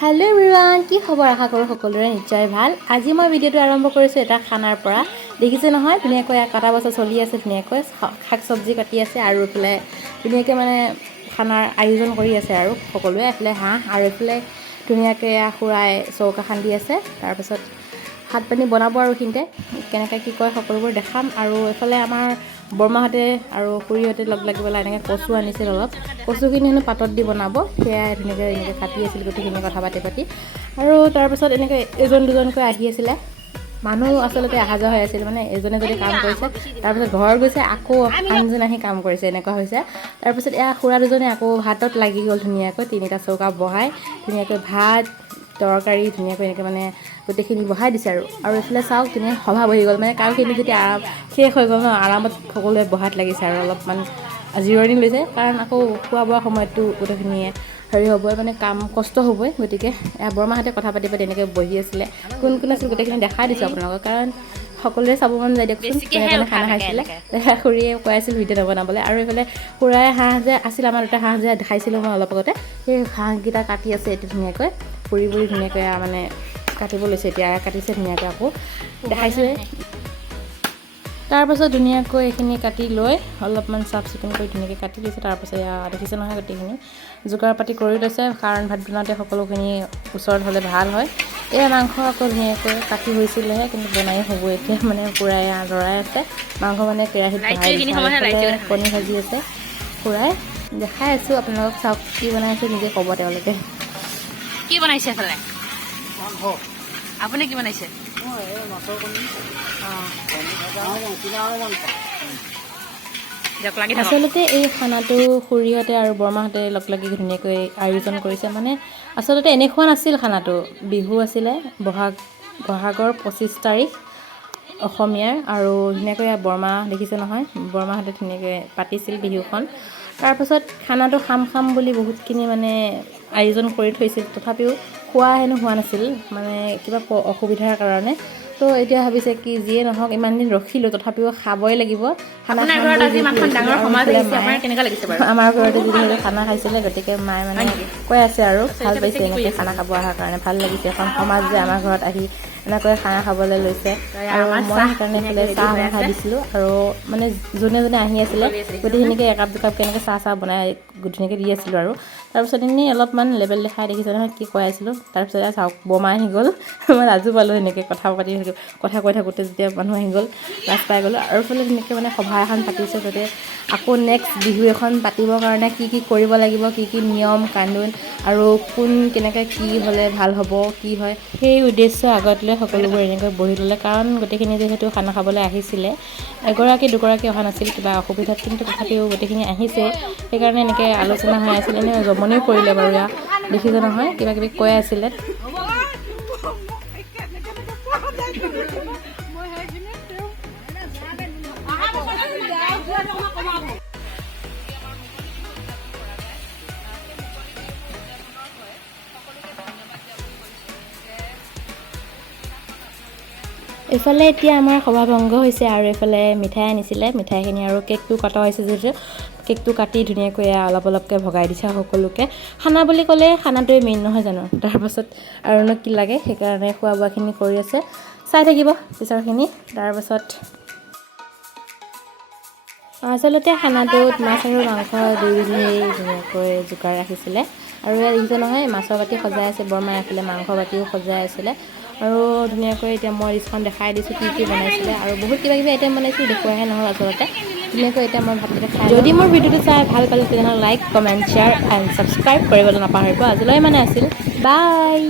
hello everyone কি খবৰ আশা কৰো সকলোৰে নিশ্চয় ভাল আজি মই ভিডিওটো আৰম্ভ কৰিছো এটা খানাৰ পৰা দেখিছে নহয় ধুনীয়াকৈ কাটা বছৰ চলি আছে ধুনীয়াকৈ শাক সবজি কাটি আছে আৰু এফালে ধুনীয়াকৈ মানে খানাৰ আয়োজন কৰি আছে আৰু সকলোৱে এফালে হাঁহ আৰু এফালে ধুনীয়াকৈ খুৰাই চৌকা খান্দি আছে তাৰ পাছত ভাত পানী বনাব আৰু কিনতে কেনেকৈ কি কয় সকলোবোৰ দেখাম আৰু এফালে আমাৰ বৰমাহতে আৰু খুৰীহতে লগ লাগিবলৈ এনেকৈ কচু আনিছিল অলপ কচুখিনি হেনো পাতত দি বনাব সেয়াই ধুনীয়াকৈ এনেকৈ কাটি আছিল গোটেইখিনি কথা পাতি আৰু তাৰপিছত এনেকৈ এজন দুজনকৈ আহি আছিলে মানুহ আচলতে অহা যোৱা হৈ আছিল মানে এজনে যদি কাম কৰিছে তাৰপিছত ঘৰ গৈছে আকৌ আনজন আহি কাম কৰিছে এনেকুৱা হৈছে তাৰপিছত এয়া খুৰা দুজনে আকৌ ভাতত লাগি গ'ল ধুনীয়াকৈ তিনিটা চৌকা বহাই ধুনীয়াকৈ ভাত তৰকাৰী ধুনীয়াকৈ এনেকৈ মানে গোটেইখিনি বহাই দিছে আৰু এইফালে চাওক ধুনীয়া সভা বহি গ'ল মানে কামখিনি যেতিয়া শেষ হৈ গ'ল ন আৰামত সকলোৱে বহাত লাগিছে আৰু অলপমান জিৰণি লৈছে কাৰণ আকৌ খোৱা বোৱা সময়ততো গোটেইখিনিয়ে হেৰি হ'বই মানে কাম কষ্ট হ'বই গতিকে বৰমাহঁতে কথা পাতি এনেকৈ বহি আছিলে কোন কোন আছিল গোটেইখিনি দেখাই দিছোঁ আপোনালোকক কাৰণ সকলোৱে চাব মন যায় দিয়কচোন কেনেকৈ খানা খাইছিলে খুৰীয়ে কৈ আছিল ভিডিঅ' নবনাবলৈ আৰু এইফালে খুৰাই হাঁহ যে আছিল আমাৰ দুটা হাঁহ যে দেখাইছিলোঁ মই অলপ আগতে সেই হাঁহকেইটা কাটি আছে এইটো ধুনীয়াকৈ পুৰি ধুনীয়াকৈ মানে কাটিব লৈছে এতিয়া কাটিছে ধুনীয়াকৈ আকৌ দেখাইছোৱে তাৰপাছত ধুনীয়াকৈ এইখিনি কাটি লৈ অলপমান চাফ চিকুণ কৰি ধুনীয়াকৈ কাটি লৈছে তাৰপাছত দেখিছে নহয় গোটেইখিনি যোগাৰ পাতি কৰি লৈছে কাৰণ ভাত বনাওঁতে সকলোখিনি ওচৰত হ'লে ভাল হয় এয়া মাংস আকৌ ধুনীয়াকৈ কাটি হৈছিলেহে কিন্তু বনাই হ'ব এতিয়া মানে খুৰাই লৰাই আছে মাংস মানে কেৰাহীত বহাই কণী ভাজি আছে খুৰাই দেখাই আছোঁ আপোনালোকক চাওক কি বনাই আছে নিজে ক'ব তেওঁলোকে কি বনাইছে এফালে আপুনি কি বনাইছে আচলতে এই খানাটো খুৰীহঁতে আৰু বৰমাহঁতে লগ লাগি ধুনীয়াকৈ আয়োজন কৰিছে মানে আচলতে এনেকুৱা নাছিল খানাটো বিহু আছিলে বহাগৰ 25 তাৰিখ অসমীয়াৰ আৰু ধুনীয়াকৈ বৰমা দেখিছে নহয় বৰমাহঁতে ধুনীয়াকৈ পাতিছিল বিহুখন তাৰপাছত খানাটো খাম বুলি বহুতখিনি মানে আয়োজন কৰি থৈছিল তথাপিও খোৱা হেনো হোৱা নাছিল মানে কিবা অসুবিধাৰ কাৰণে তো এতিয়া ভাবিছে কি যিয়ে নহওক ইমান দিন ৰখিলোঁ তথাপিও খাবই লাগিব আমাৰ ঘৰতে যিহেতু খানা খাইছিলে গতিকে মায়ে মানে কৈ আছে আৰু ভাল পাইছে এনেকৈ খানা খাব অহাৰ কাৰণে ভাল লাগিছে এখন সমাজ যে আমাৰ ঘৰত আহি এনেকৈ খানা খাবলৈ লৈছে আৰু মই সেইকাৰণে এইফালে চাহ খাই দিছিলোঁ আৰু মানে যোনে আহি আছিলে গোটেইখিনিকে একাপ দুকাপ কেনেকৈ চাহ বনাই ধুনীয়াকৈ দি আছিলোঁ আৰু তাৰপিছত এনেই অলপমান লেবেল দেখাই দেখিছে নহয় কি কৈ আছিলোঁ তাৰপিছত চাওক বোমা আহি গ'ল মই লাজো পালোঁ এনেকৈ কথা কৈ থাকোঁতে যেতিয়া মানুহ আহি গ'ল লাজ পাই গ'লোঁ আৰু এইফালে ধুনীয়াকৈ মানে সভা এখন পাতিছে যাতে আকৌ নেক্সট বিহু এখন পাতিবৰ কাৰণে কি কৰিব লাগিব কি নিয়ম কানুন আৰু কোন কেনেকৈ কি হ'লে ভাল হ'ব কি হয় সেই উদ্দেশ্য আগত লৈ সকলোবোৰ এনেকৈ বহি ল'লে কাৰণ গোটেইখিনি যিহেতু খানা খাবলৈ আহিছিলে এগৰাকী দুগৰাকী অহা নাছিল কিবা অসুবিধাত কিন্তু তথাপিও গোটেইখিনি আহিছে সেইকাৰণে এনেকৈ আলোচনা হৈ আছিল এনেই জমনিও কৰিলে বাৰু দেখিছে নহয় কিবা কিবি কৈ আছিলে এইফালে এতিয়া আমাৰ সভাভংগ হৈছে আৰু এইফালে মিঠাই আনিছিলে মিঠাইখিনি আৰু কেকটো কটা হৈছে যিহেতু কেকটো কাটি ধুনীয়াকৈ অলপকৈ ভগাই দিছে সকলোকে খানা বুলি ক'লে খানাটোৱে মেইন নহয় জানো তাৰপাছত আৰুনো কি লাগে সেইকাৰণে খোৱা বোৱাখিনি কৰি আছে চাই থাকিব পিছৰখিনি তাৰপাছত আচলতে খানাটোত মাছ আৰু মাংস দুয়োবিধেই ধুনীয়াকৈ জোগাৰ ৰাখিছিলে আৰু ইয়াত দেখিছে নহয় মাছৰ বাতি সজাই আছে বৰমাই এফালে মাংস বাতিও সজাই আছিলে আৰু ধুনীয়াকৈ এতিয়া মই লিষ্টখন দেখাই দিছোঁ কি বনাইছিলে আৰু বহুত কিবা কিবি আইটেম বনাইছিলোঁ দেখুৱাহে নহ'ল আচলতে ধুনীয়াকৈ এতিয়া মই ভাতকেইটা খাই যদি মোৰ ভিডিঅ'টো চাই ভাল পালে তেনেহ'লে like comment share and subscribe কৰিবলৈ নাপাহৰিব আজিলৈ মানে আছিল বাই